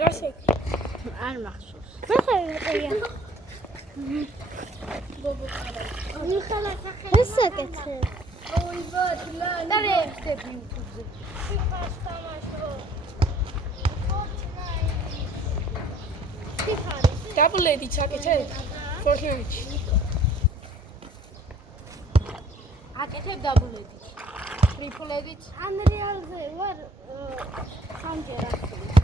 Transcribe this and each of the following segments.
რასეკ არ მახსოვს. ეს საკეთე. დაბლედი ჩაკეთე Fortnite-ში. აკეთებ დაბლედით. ტრიპლედით. Unreal-ზე ვარ სამჯერ ახსოვს.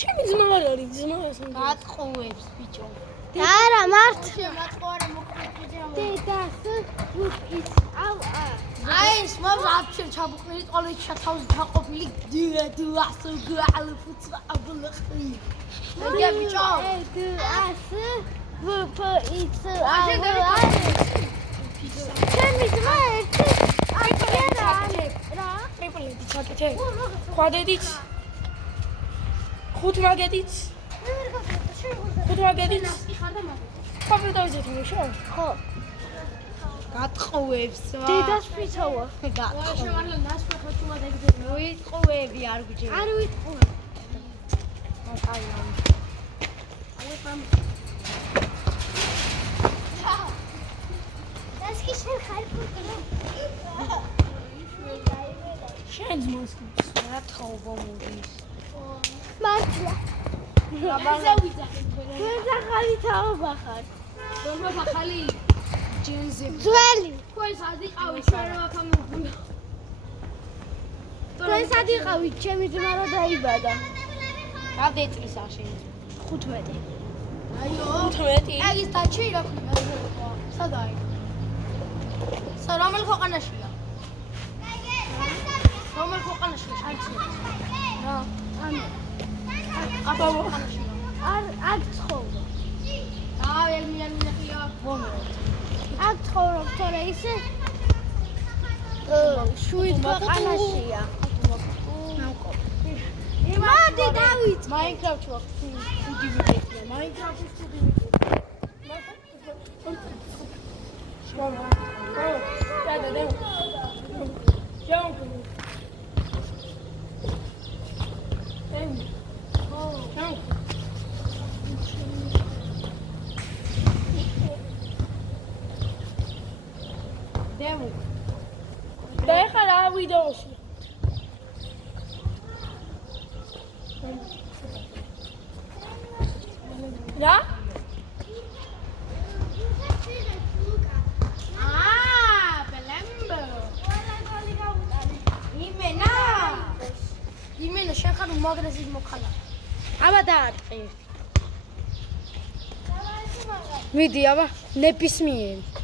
ჩემი ძმა არ არის, ძმა ასენ. გატყუებს ბიჭო. არა, მართ. მატყუარა მოხდა. დედას ის აი ეს მომ აფშენ ჩაბუყნილი ყოლით შათავს ჩაყოფილი დიას გალფუც აბლხი. მე ბიჭო. დედას ვფიც ჩემი ძმა ერთი აკერა რა ტრიპლედი ჩაკეთე. ხვადედით. ხუთ მაგედით. ხუთ მაგედით. კომპიუტერზე მიშო? ხო გატყუებს დედას ფიცოა შემარლა ნასვე ხოჭუმა დაგდები ვიტყუები არ გჯერ არ ვიტყუე Das geschenk halt gut genug. შენ ძმას რა თაობა მოდის მართლა. აბა ახალი თაობა ხარ. დორმა ახალი ჯენზე ძველი. თქვენ სად იყავით ჩვენ რა გამოვიდა თქვენ სად იყავით? ჩემი ძმა რა დაიბადა? რამდენი წლის არ შენ 15. აიო 15. აი ის დაჩი რა ქვია სად არის რომელ ქვეყანაშია რომელ ქვეყანაშია რა? აბა ქვეყანაშია არ ცხოვრობ. აი ელმიანია აქ ცხოვრობ, თორე ისე შვიდ ქვეყანაშია. მოდი დავით. Minecraft ვარ. ფუდი ვიდეო. Minecraft-ის ფუდი ვიდეო. დემო. და ეხლა რა ვიდეოში? რა? ბლემბო. იმენა შენ ხარ უმაგრესის მოხალა. აბა დაარტყი. მიდი აბა ნებისმიერი.